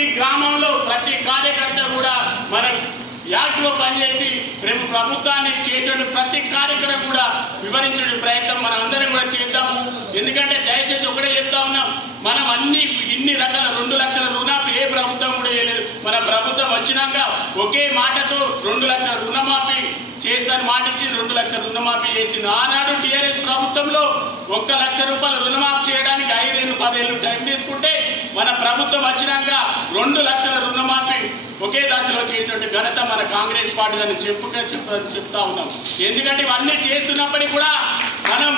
ప్రతి గ్రామంలో ప్రతి కార్యకర్త కూడా మనం యాక్టివ్గా పనిచేసి రేపు ప్రభుత్వాన్ని చేసిన ప్రతి కార్యక్రమం కూడా వివరించే ప్రయత్నం మనం అందరం కూడా చేద్దాము. ఎందుకంటే దయచేసి ఒకటే చెప్తా ఉన్నాం మనం అన్ని ఇన్ని రకాల రెండు లక్షల రుణాపి ఏ ప్రభుత్వం కూడా చేయలేదు. మన ప్రభుత్వం వచ్చినాక ఒకే మాటతో రెండు లక్షల రుణమాఫీ చేస్తాను మాట ఇచ్చి రెండు లక్షల రుణమాఫీ చేసింది ఆనాడు టీఆర్ఎస్ ప్రభుత్వంలో ఒక్క లక్ష రూపాయలు రుణమాఫీ చేయడానికి ఐదేళ్ళు పదేళ్ళు టైం తీసుకుంటే మన ప్రభుత్వం వచ్చినాక రెండు లక్షల రుణమాఫీ ఒకే దశలో చేసినటువంటి ఘనత మన కాంగ్రెస్ పార్టీ అని చెప్పుక చెప్తా ఉన్నాం. ఎందుకంటే ఇవన్నీ చేస్తున్నప్పటికీ కూడా మనం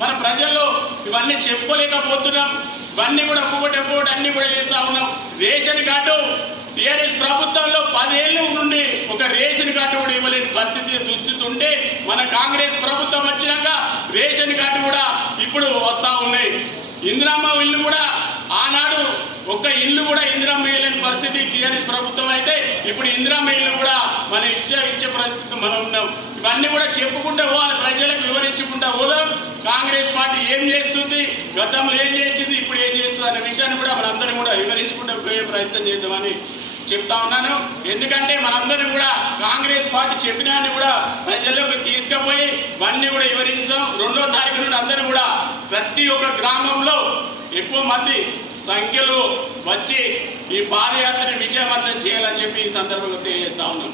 మన ప్రజల్లో ఇవన్నీ చెప్పుకోలేకపోతున్నాం. ఇవన్నీ కూడా ఒక్కొక్కటి ఒక్కొక్కటి అన్ని కూడా చేస్తా ఉన్నాం. రేషన్ కార్డు టీఆర్ఎస్ ప్రభుత్వంలో పదేళ్ళు నుండి ఒక రేషన్ కార్డు కూడా ఇవ్వలేని పరిస్థితి దుస్థితి ఉంటే మన కాంగ్రెస్ ప్రభుత్వం వచ్చినాక రేషన్ కార్డు కూడా ఇప్పుడు వస్తా ఉన్నాయి. ఇందిరామ్మ ఇల్లు కూడా ఆనాడు ఒక్క ఇల్లు కూడా ఇందిరామ్మ ఇవ్వలేని పరిస్థితి టీఆర్ఎస్ ప్రభుత్వం అయితే ఇప్పుడు ఇందిరామ్మ ఇల్లు కూడా మన ఇచ్చే ఇచ్చే పరిస్థితి మనం ఉన్నాం. ఇవన్నీ కూడా చెప్పుకుంటే పోవాలి ప్రజలకు వివరించుకుంటా పోదాం. కాంగ్రెస్ పార్టీ ఏం చేస్తుంది గతంలో ఏం చేసింది ఇప్పుడు ఏం చేస్తుంది అనే విషయాన్ని కూడా మనందరం కూడా వివరించుకుంటూ పోయే ప్రయత్నం చేద్దామని చెప్తా ఉన్నాను. ఎందుకంటే మనందరం కూడా కాంగ్రెస్ పార్టీ చెప్పినాన్ని కూడా ప్రజల్లోకి తీసుకుపోయి ఇవన్నీ కూడా వివరించడం రెండో తారీఖు నుండి అందరూ కూడా ప్రతి ఒక్క గ్రామంలో ఎక్కువ మంది సంఖ్యలో వచ్చి ఈ పాదయాత్రని విజయవంతం చేయాలని చెప్పి ఈ సందర్భంగా తెలియజేస్తా ఉన్నాం.